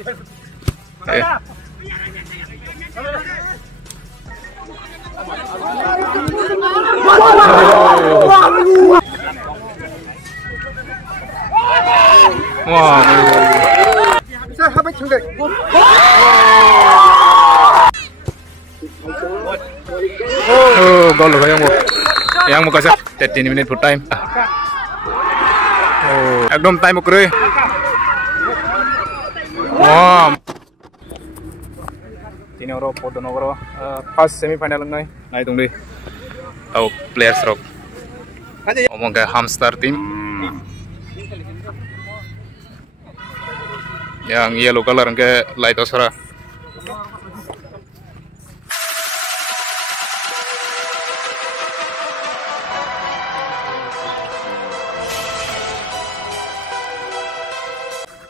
Wah. Oh, gol loh yang mau kasih 13 minute full time. Oh, ekdom time ukre. Wow. Tini orang podo nogoro first semi final ngai nai tunggu. Tahu players rock. Omong ke hamster team. Yang yellow color ke light osra.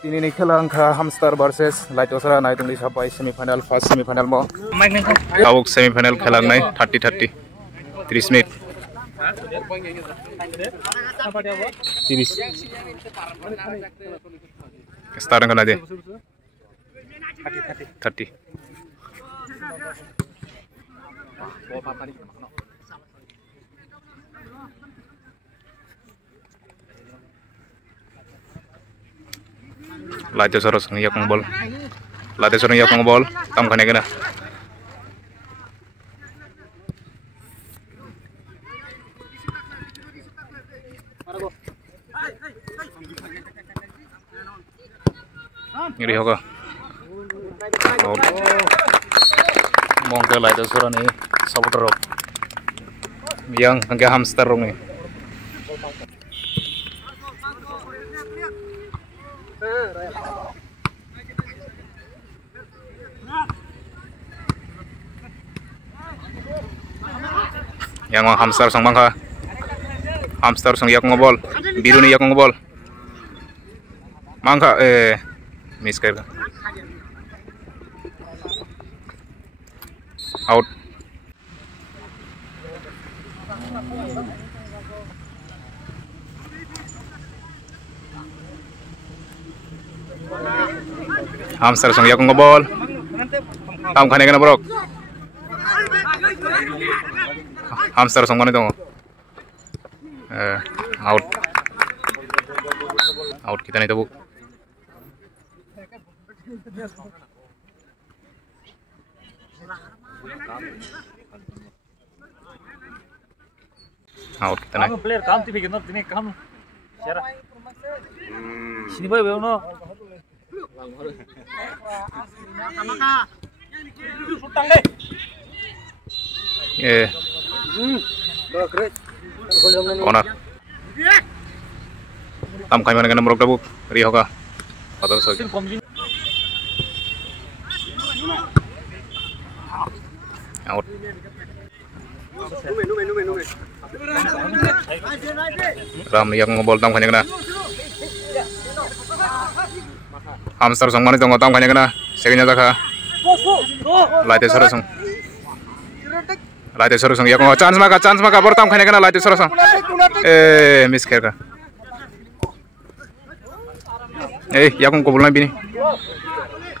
Ini nih kelang hamster versus light osra naik tunggu sampai semifinal first semifinal mau. Awak semifinal kelang naik 30 menit. 30. Start kan aja. 30. Late soros ngiyak ngobol. Late soros ngiyak ngobol. Tam kane kena. Ngiri hoga. Mongke late soros ni supporter rock. Yang angke hamster rong ni. Yang hamster sang bangka, hamster sang yak ngobol, biru ni yak ngobol, mangka miss kaya, out. Hamster sang yak ngobol, tam kane kena brok. Hamster sang mana dong? Out. Out kita nih tuh. Out kita nih. Kamu player kamu tipe kenapa ini kamu? Siapa? Sini boy no. Sutang deh. Corner. Tam kami mana kena merok dabuk. Rio ka. Atau saja. Out. Ram yang ngobol tam kanya kena. Hamster sang mana tong tam kanya kena. Sekenya taka. Light sarasang. Light sarasang ya ko chance maka pertam kanya kena light sarasang. Miss kaya ka. Ya kong kubul na bini.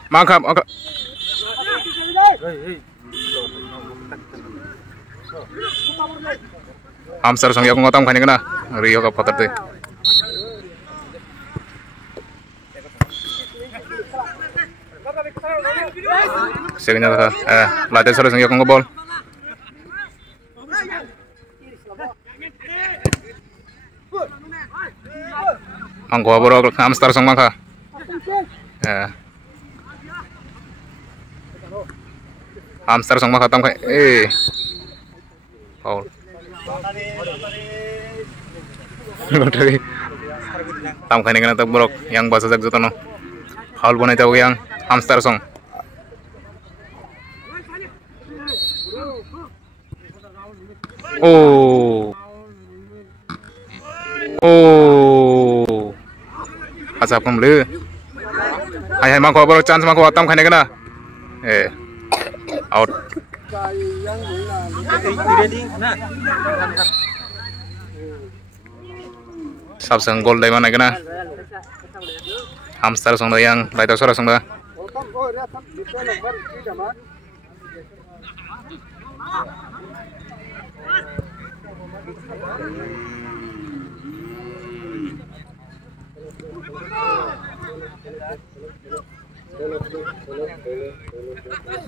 Maka hamster sang ya kong tam kanya kena. Rio ka patat deh. Sekenya taka. Light sarasang ya kong ngobol. Angko aborok hamster sang mangka. Hamster sang mangka tam kai. Foul. Tam kai ngana tak borok yang bahasa jak jotono. Foul bonai tahu yang hamster sang. Oh. Asap pembeli. Hai mangko baru chance mangko atam kane kena. Out. Sab sang gol dari mana kena? Hamster sang yang light sora sang dah.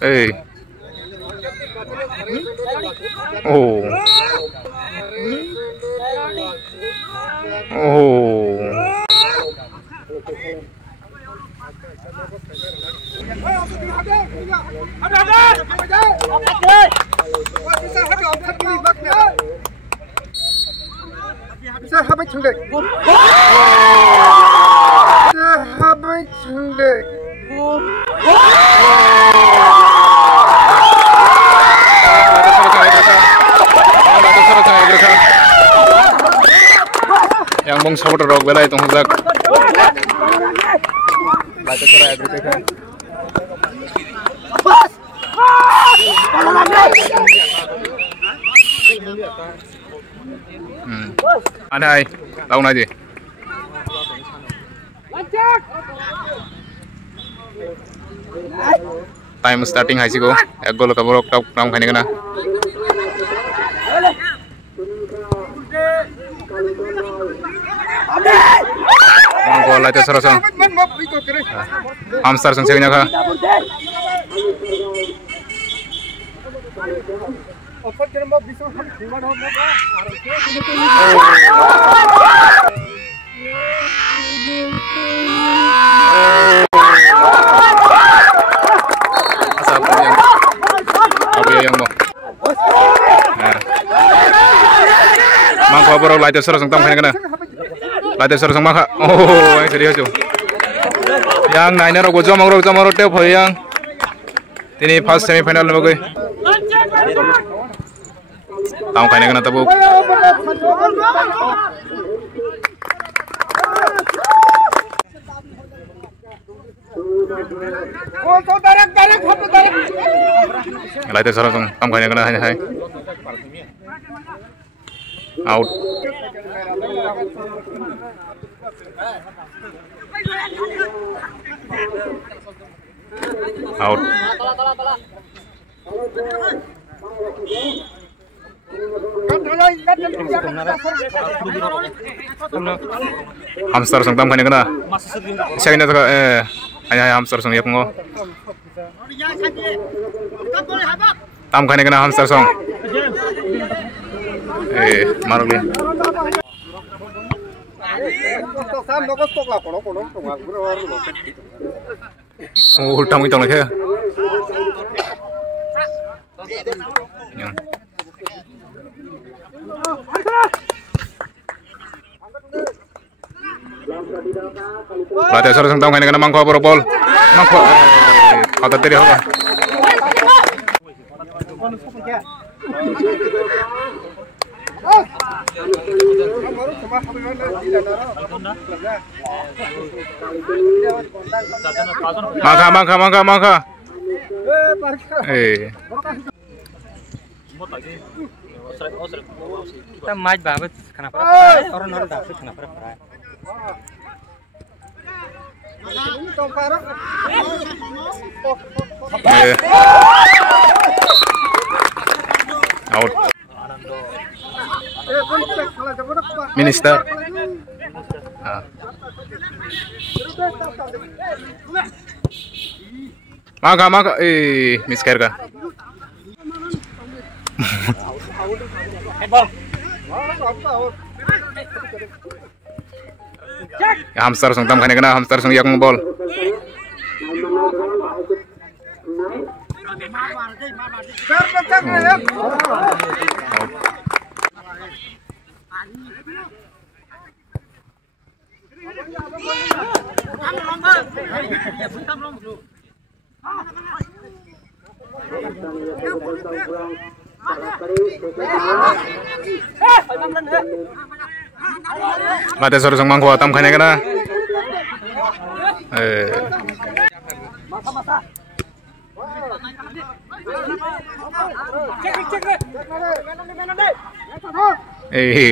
Hey. Oh. Oh. Yang bung supporter rok belai tong hujak. Laita sara agrikan. Anai, tahu naji. Time starting hai siko. Ek gol ka borok tau nam khane kana. Gol laita sara sang. Hamstar sang segnya ka. Yang mo. Mangko borok laita sara sang tam khane kana. Laita sara sang maka. Oh, yang serius tu. Yang naina ro gojamaro teo phoyang. Ini first semi final lo goi. Tam khane kana tabu. Laita sara sang tam khane kana hai. Out. Out. Hamster sang tam khane kana. Segna taka hanya hamster sang yak ngo. Tam khane kana hamster sang. Maruk dia. Oh, ultam itu lagi ya. Laita sara sang tam khane kana mangko boro bol. Mangko kata teri hoga. Mangka. Kita match banget kenapa? Orang dapat kenapa? Out. Minister. Maka miscar ka. Hamster sang tam khane kana hamster sang yak bol. Laita sara sang mangko tam khane kana.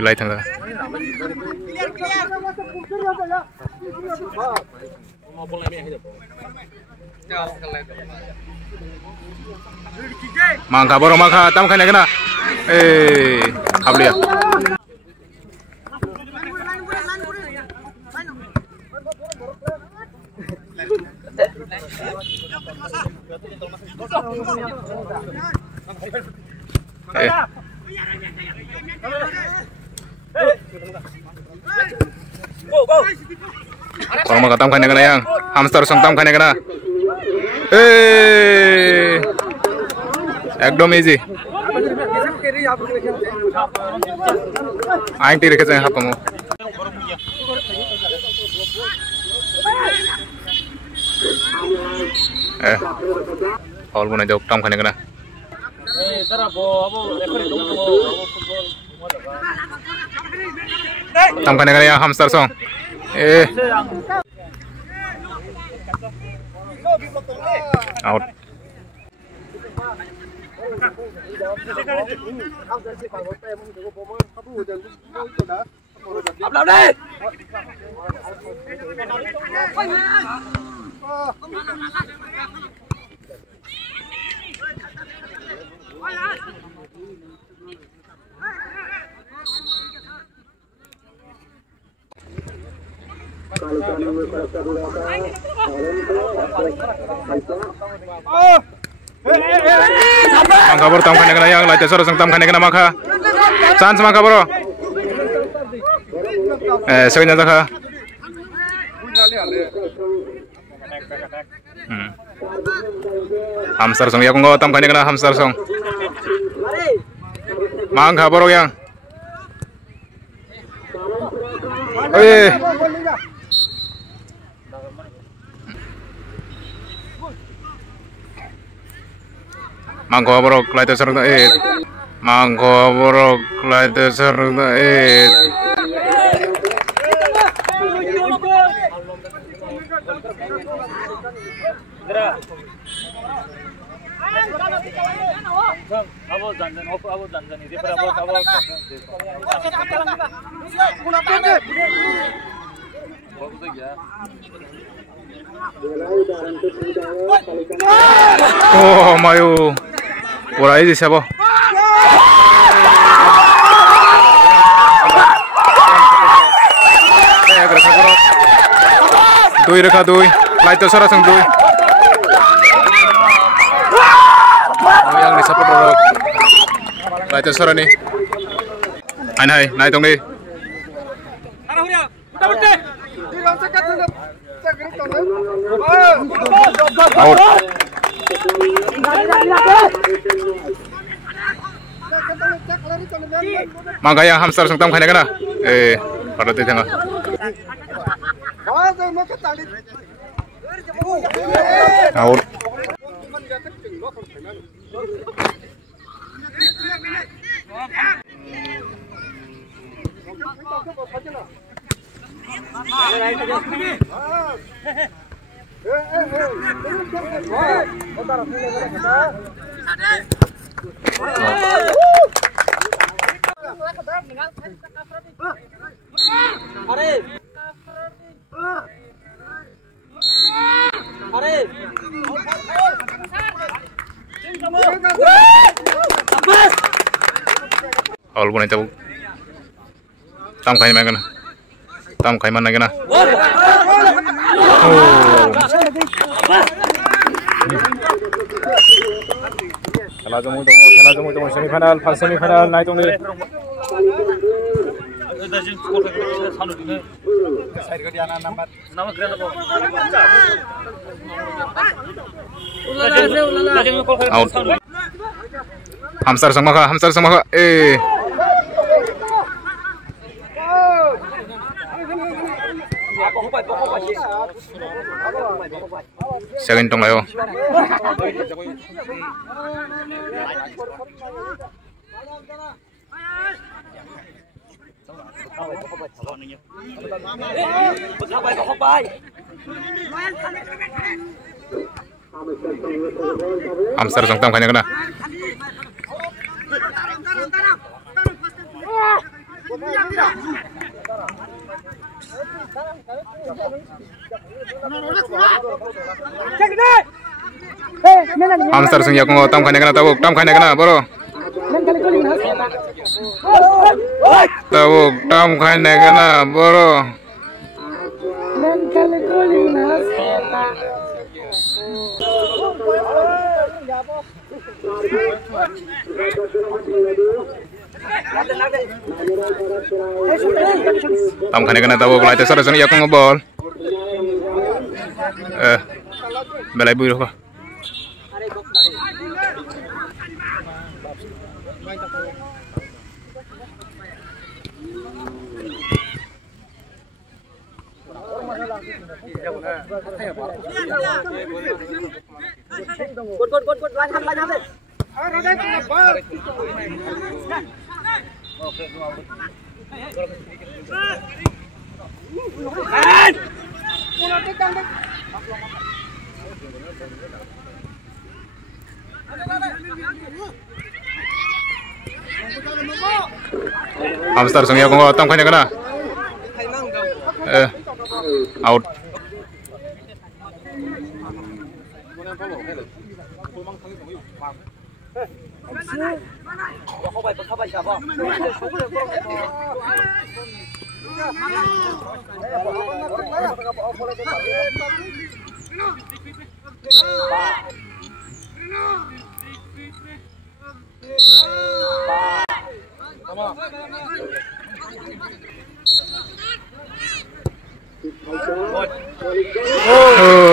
Lai thang. Mangka boro mangka tam kene kena. Hablia. Orang mangka tam kene kena yang hamster song tam kene kena. एकदम easy aunty रेखे जाए हाथ में और बुने जो काम खाने का ना काम खाने का या hamster song out làm đi. Mangka bro tam khane kana yang laite soro sang tam khane kana makha chance mangka bro second jaka hamster song ya ko tam khane kana hamster song mangka bro yang Mangko bro laite soro Mangko bro laite soro Oh mayu por ahí dice vos dui rekha dui laite soro sang dui yang di support bro laite soro ni hai nai tong đi out Mangka yang hamster sung tam khane kana pada te thanga out all bunai tahu tam khai mana kana tam khai mana kana खेला जमो semifinal first semifinal night only hamster sama kah second tong layo hamster song tam khane kana Hamster sing yakung tam khane kana tabuk tam khane kana boro tabuk tam khane kana boro tam khane kana tabuk lai te sar sing yakung bol belai bui roh Hamster sing yakung tam khane kana out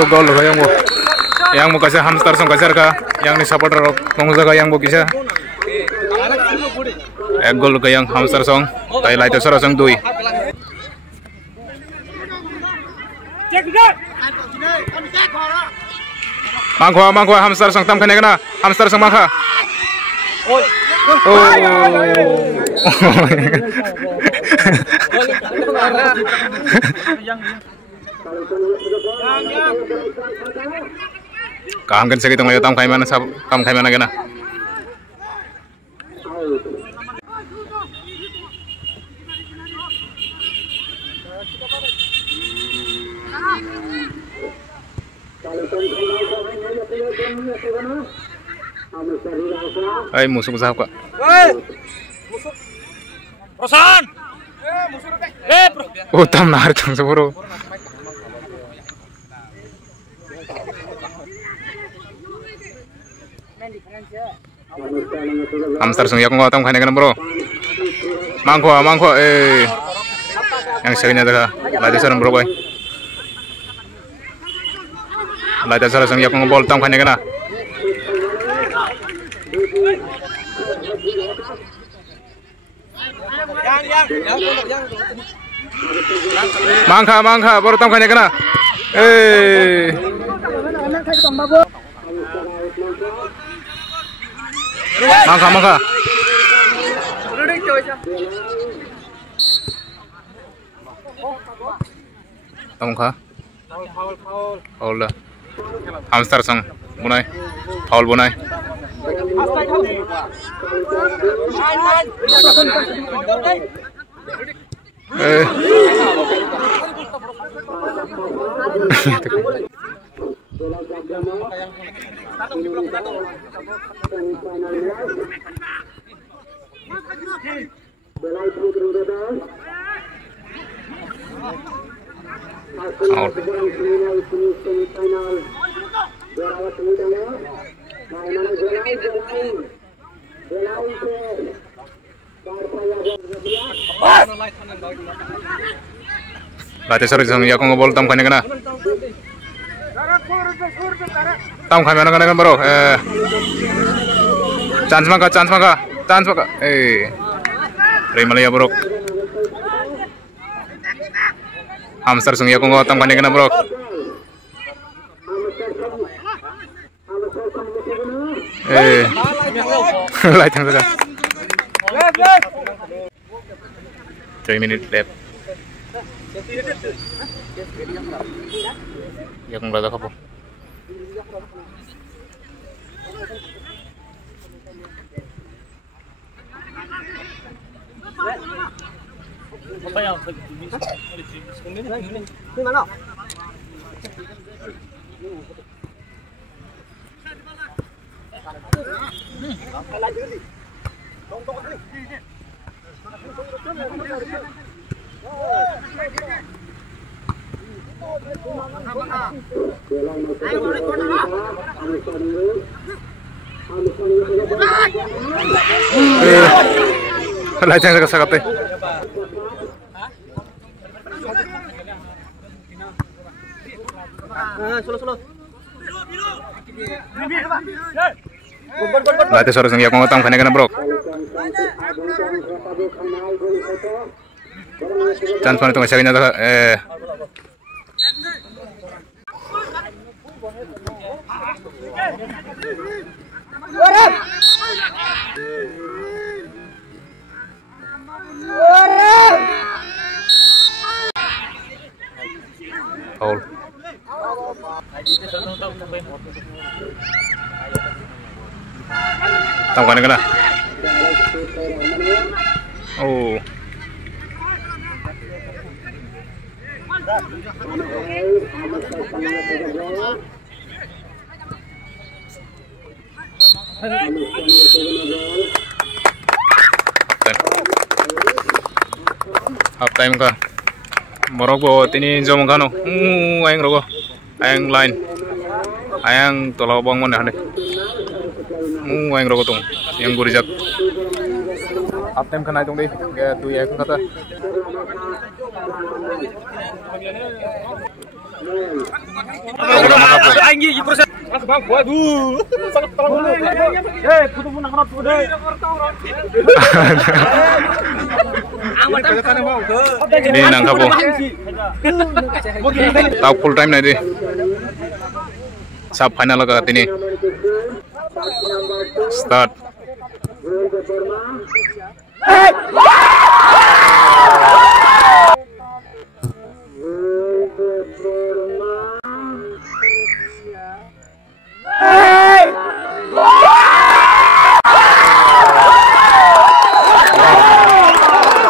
gol loh yang mau kasih hamster song kasih ka yang ni supporter pengusaha yang mau kisah gol ke yang hamster song kai lai te sora song dui mangkho hamster song tam khane kana hamster song mangkha Kaangkan sakit ng tam kay mana gana. Ay musuh usah kok. Musuh. Prosan. Musuh. Tam nar tang seburu. Hamster sung yakung tam khane kana bro. Mangkho yang serinya dah lada sarang bro boy. Lada sarang sung yakung bol tam khane kana. Mangkha bro tam khane kana. Mangkha Tamkha Foul lah hamster sang bunai foul bunai out. Lati sorry sang ya kung bol tam khane kana. Tam khane kana kana bro. Chance maka. Remalaya bro. Hamster sung ya kung tam khane kana bro. Lai thang saka. 3 minutes left. Ya kung lada ka po. Lajang sakate. Late sore sang yakong otang kene bro. Chance pane tunga saganya Foul. Tangkap kena. Oh. Half time ka. Morocco tini jom kano. Ayang rogo. Ayang line. Ayang tolaw bang mana hane. Ayang rogo tung. Yang gurijak. Half time kana tung deh. Ya tu ya kata. Anjing proses. Bang, waduh. Sangat tolong. Kudu mun nakana tuh deh. Ini nangka po. Tahu full time na di. Sa final ka tini. Start.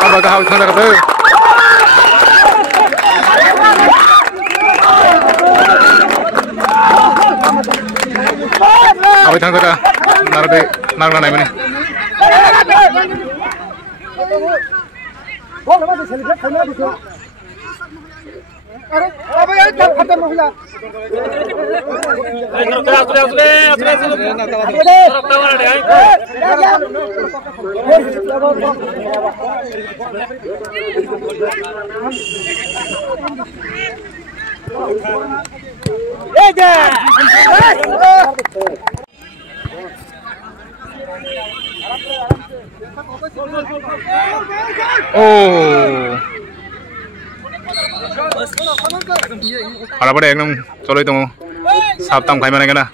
Apa kau sana kata? Apa yang sana? Narade, narana ini. Apa yang kata mohla? Oh. Kalau pada yang solo itu sabtam kayak mana kena?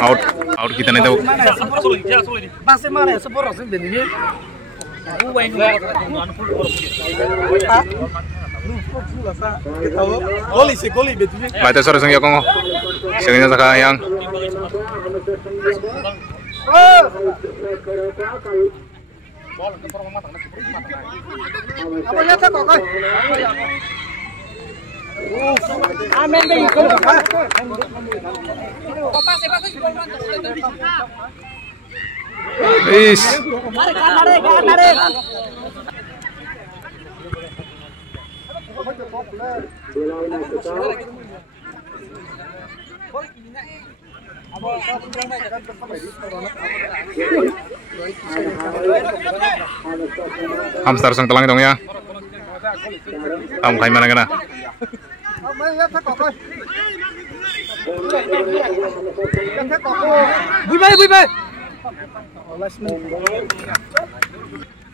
Out kita nih tahu. Baca sore sang yakong, sengaja sekarang. Apa ya tak kok? Amen deh itu. Is. Hamster sang telang dong ya. Kamu kayak mana kena? Bui bay.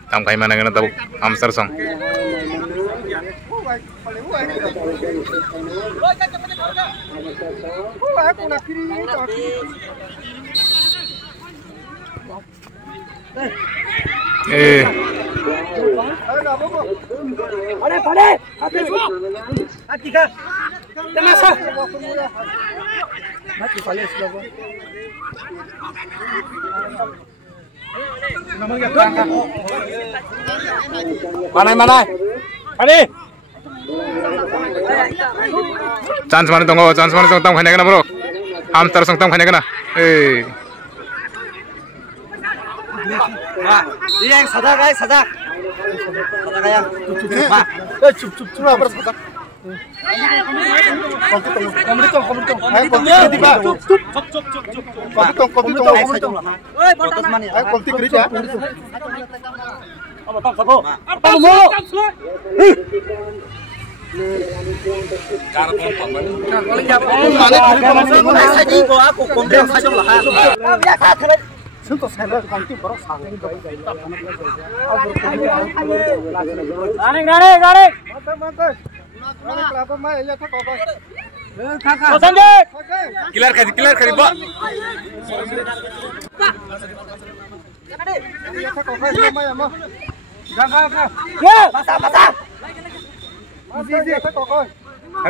Kamu kayak mana kena tahu? Hamster sang. Pade. Hati ka. Tenasa. Mati pales logo. Mana? chance mana tongo tam khane kana bro hamster song tam khane kana yang saja guys saja kayak cup apa saja Kilar kali Pak.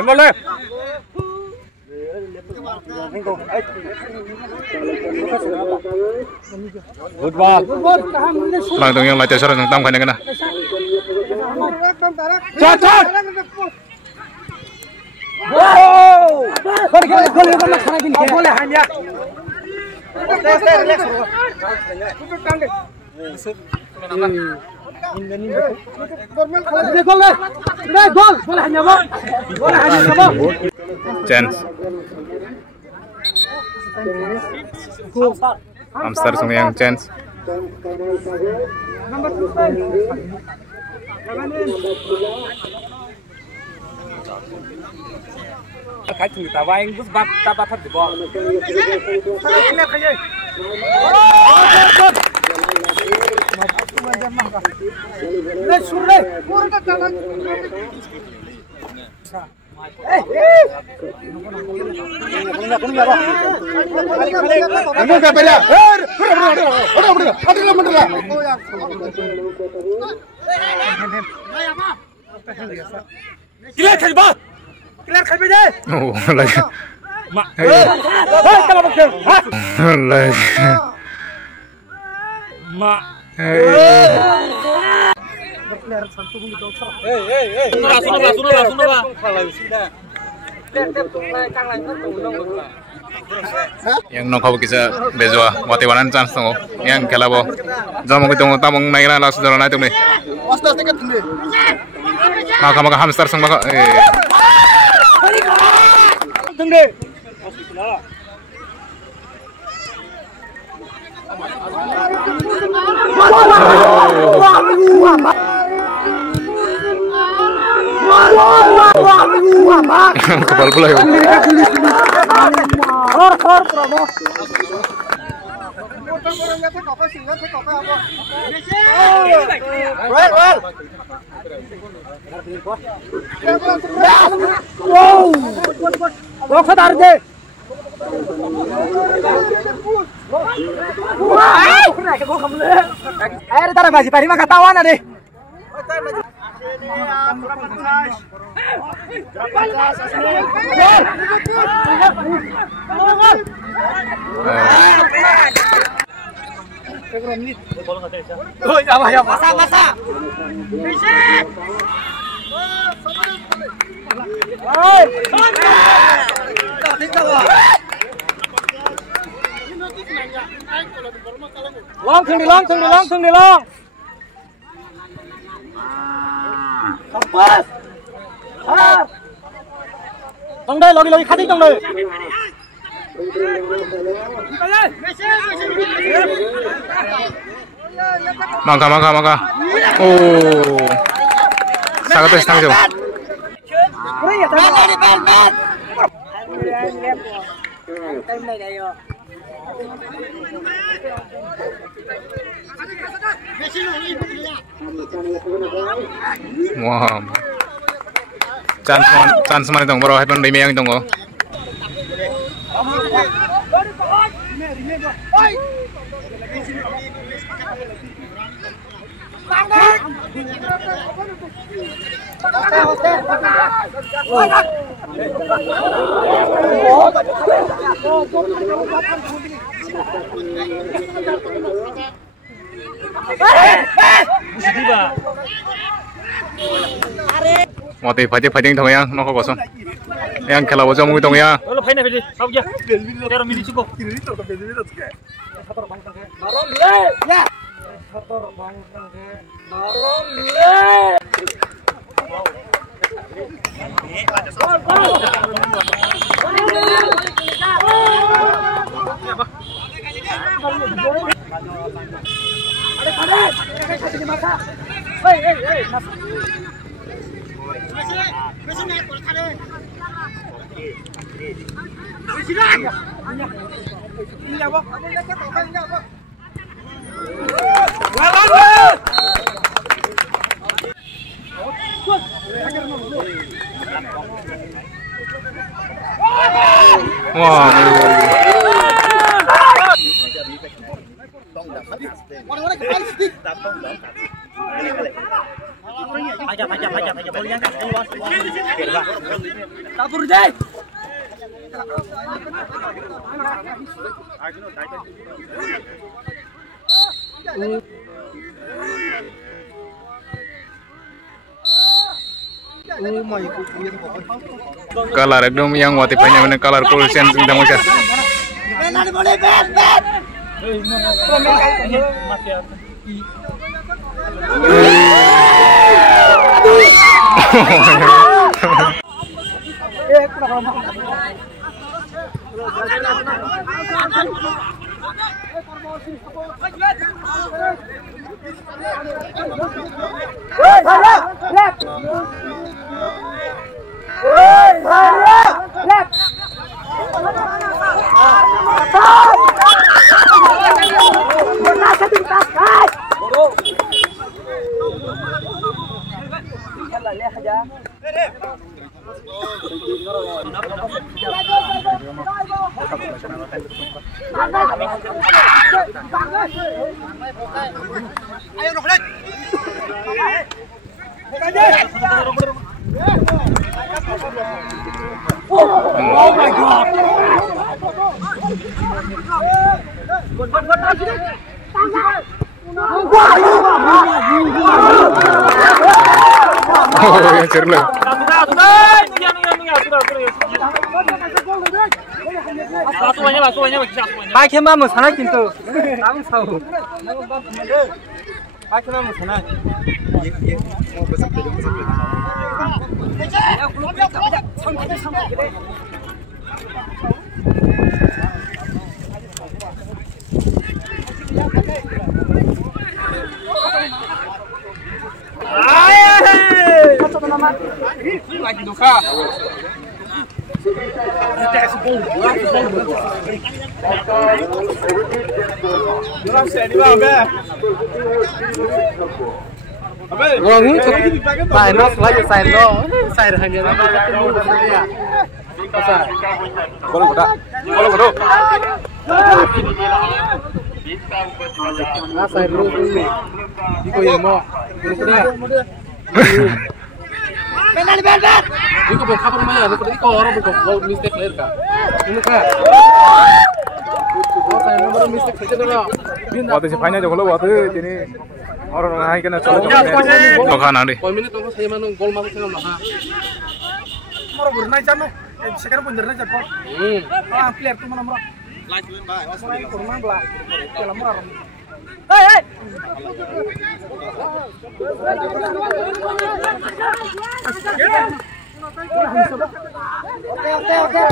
Boleh. Good ball. Lang tong yang latih sorong tam khane kana boleh hanya chance hamster song yang chance Cái thử tao anh bút bắt ta bắt thật bỏ. Kilar kali beda. Oh, lagi. Mak. Lagi. Mak. Yang nongkau kisah bezwa, watiwanan chance tunggu, yang kelabo, jamu kita tunggu tamung naik lah langsung jalan itu nih. Maka hamster sang maka. Tunggu. Kepala pula ya. Air taruh basi pari mah katawan deh. Masa. Long thường đi long. Trong đây lagi khát trong đây. Maka. Oh, sangat terstang jauh. Wow. Chance mana dong, bro? Happen lima yang dong, Mati fighting thong yang noko kosong. Yang khela bo jom dong ya. Lo phai na phai. Hau ya. 13 minit cukup. Marong le. Ya. Sator bang tangke. Marong le. Wah. Pajak boleh kan? Tabur deh. Color ekdom yang wati fanya mana color cool sense tentang macam. Benar boleh bet. Oh my God! Oh, yang seru lah. Pakai mama sana kintu. Kamu tahu. Pakai mama sana. Lagi duka. Ini kok kapan main? Seperti kau orang bukan mistake lain kah? Ini kah? Oh, saya nomor mistake saja dulu. Waktu si fanya juga lo waktu ini orang ngai kena coba. Lokan nanti. Kau minit tunggu saya mana gol masuk ke mana? Moro bernai jam no. Sekarang pun bernai jam. Ah, player tu mana moro? Lagi mbak. Masalah kurang belah. Kalau moro. Hei. Oke.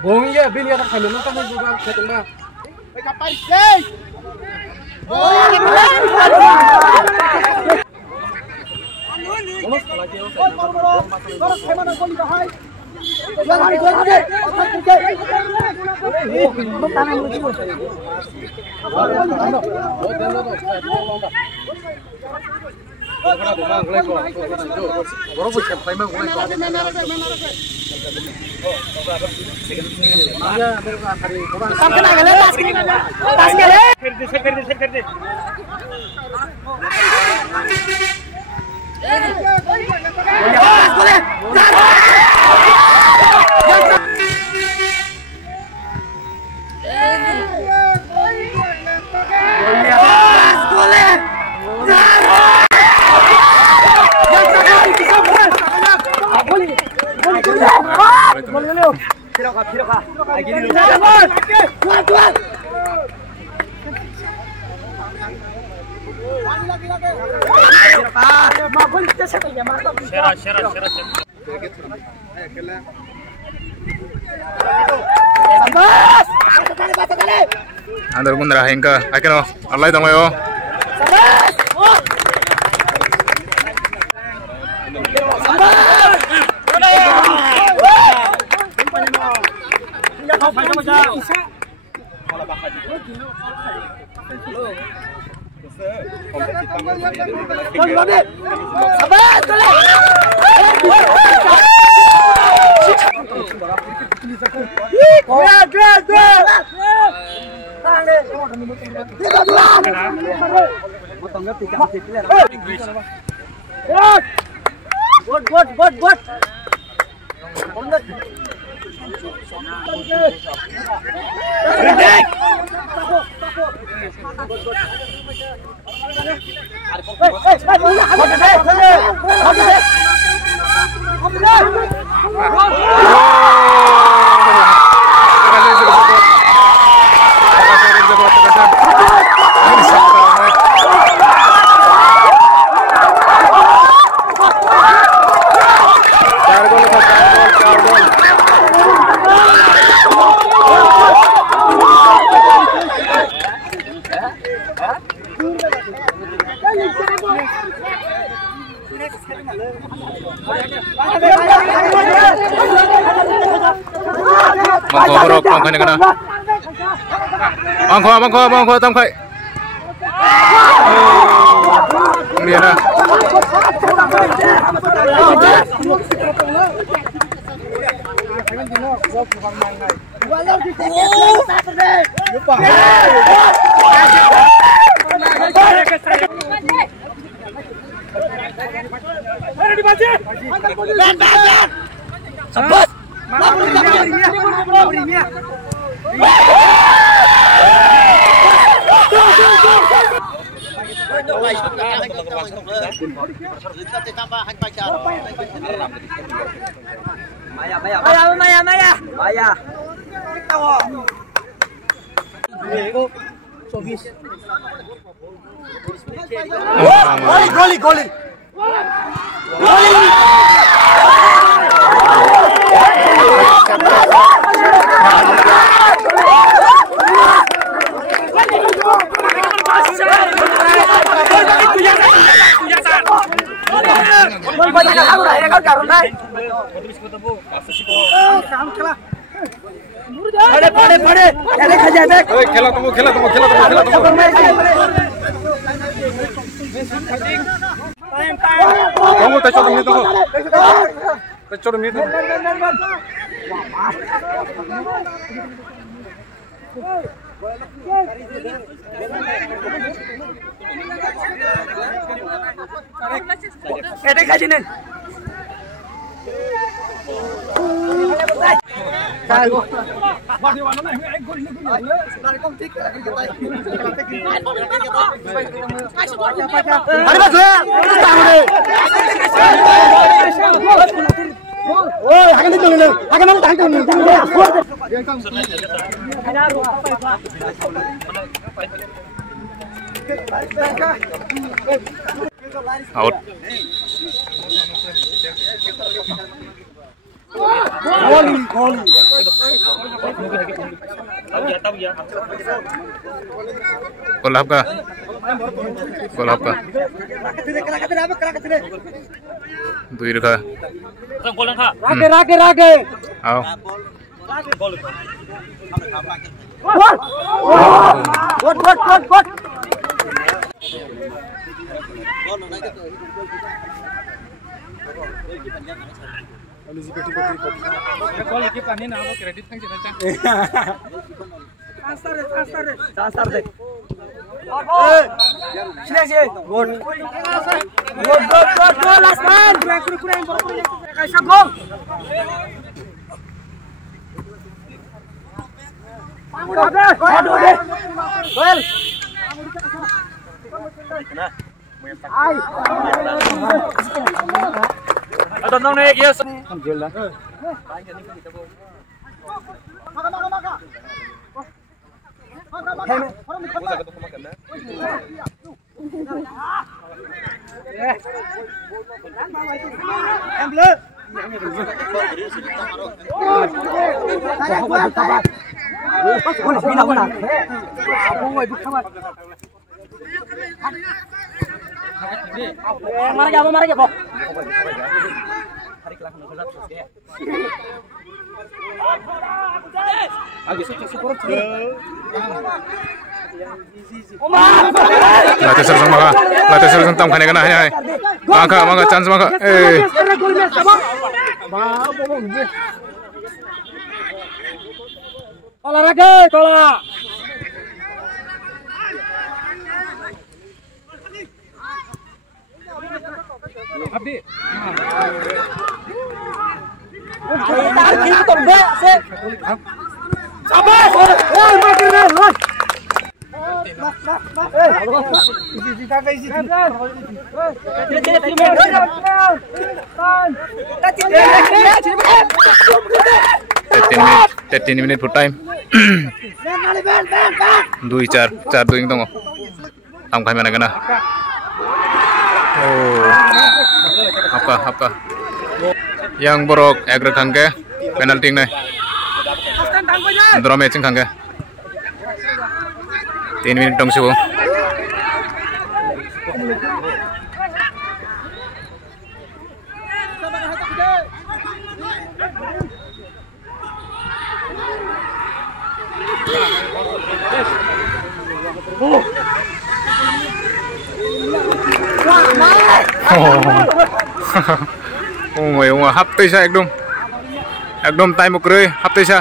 Bohong ya, bil ya tak kami nonton juga saya tunggu. Kapan sih? Andar bundra hingga akhirnya Allah itu mayo. Bangko tam kai. Kemudian Maya. Goli. Out. Kolab ka. Duir ka. Rake. Ao. What. Atau nong naik ya. Latih serang tam khane kana hai. Maka chance maka. Olahraga, kola. Abdi. Kita tombak sih. Sabar. Makin. Thirteen minute full time. 2-4 tunggu. Tam kami mana kena? Oh, apa? Yang borok agak kangke penalti nih. Draw matching kangke. 3 minit dong sih. Oh, hấp tay xa ekdom tay một rơi hấp tay xa.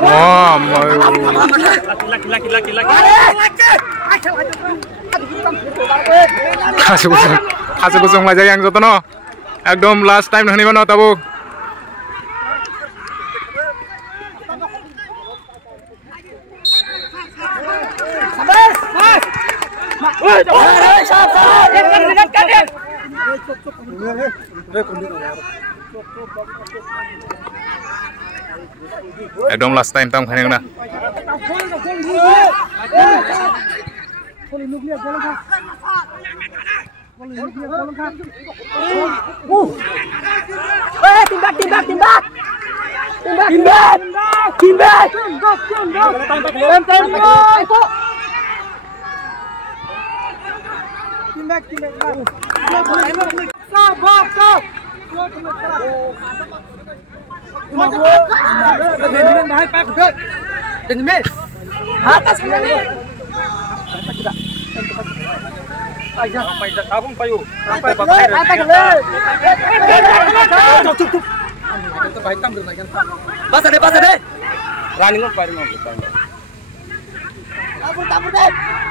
Wah, laki. Kasih kusung aja yang satu no. Ekdom last time nih mana tahu. Ekdom last time tam kene na.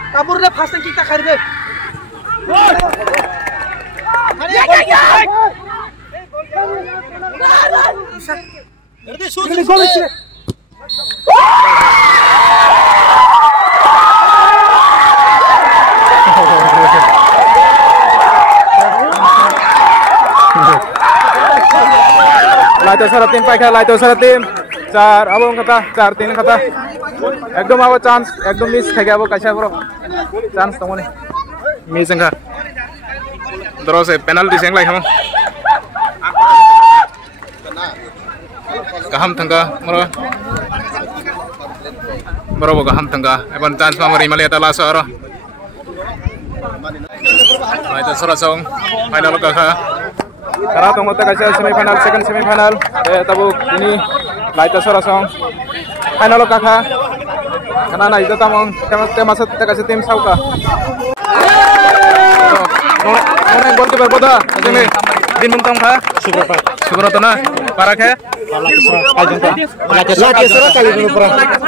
Kabur deh, pasti kita kari deh. Laito sara tim paika, laito sara tim. 4 abong kata, 4-3 kata. Ekdom abo chance, ekdom miss khage abo kaisa bro. Chance tomone. Miss engka. Draw se penalty seng lai ham. Kaham thangga moro. Bro kaham thangga. Eban chance ma mari mali ata laso aro. Laito sara song final ka. Karena tunggu kaca semifinal, second semifinal. Tabu ini laita sorasong final kakak. Karena na itu tamong masuk kaca tim sauka. Nore gol kiper boda. Jadi din muntang kah? Subrata na para ke?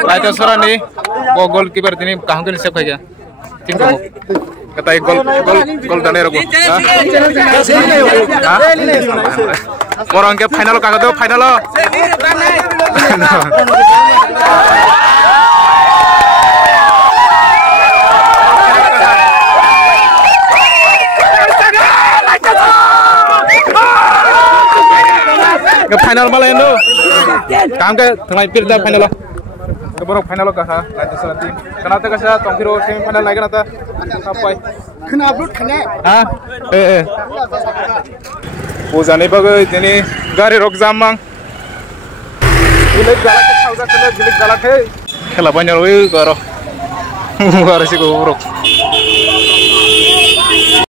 Laita sora nih. Gol kiper ini kahang kini siap kaja. Tim kamu. Kata gol dane rogo. Orang ke final kakak tuh final lo. final malah itu. Kamu ke tengah pirda final lah. Keborok final lo kah? Lain salah tim. Kenapa kasih tongkiro semi final lagi nata? Apa? Kena upload kena. Ah, Pujani bagai ini gari rok jamang. Jilik galak ke sauda kena jilik galak ke. Kela banyak loh garo. Garo sih guruk.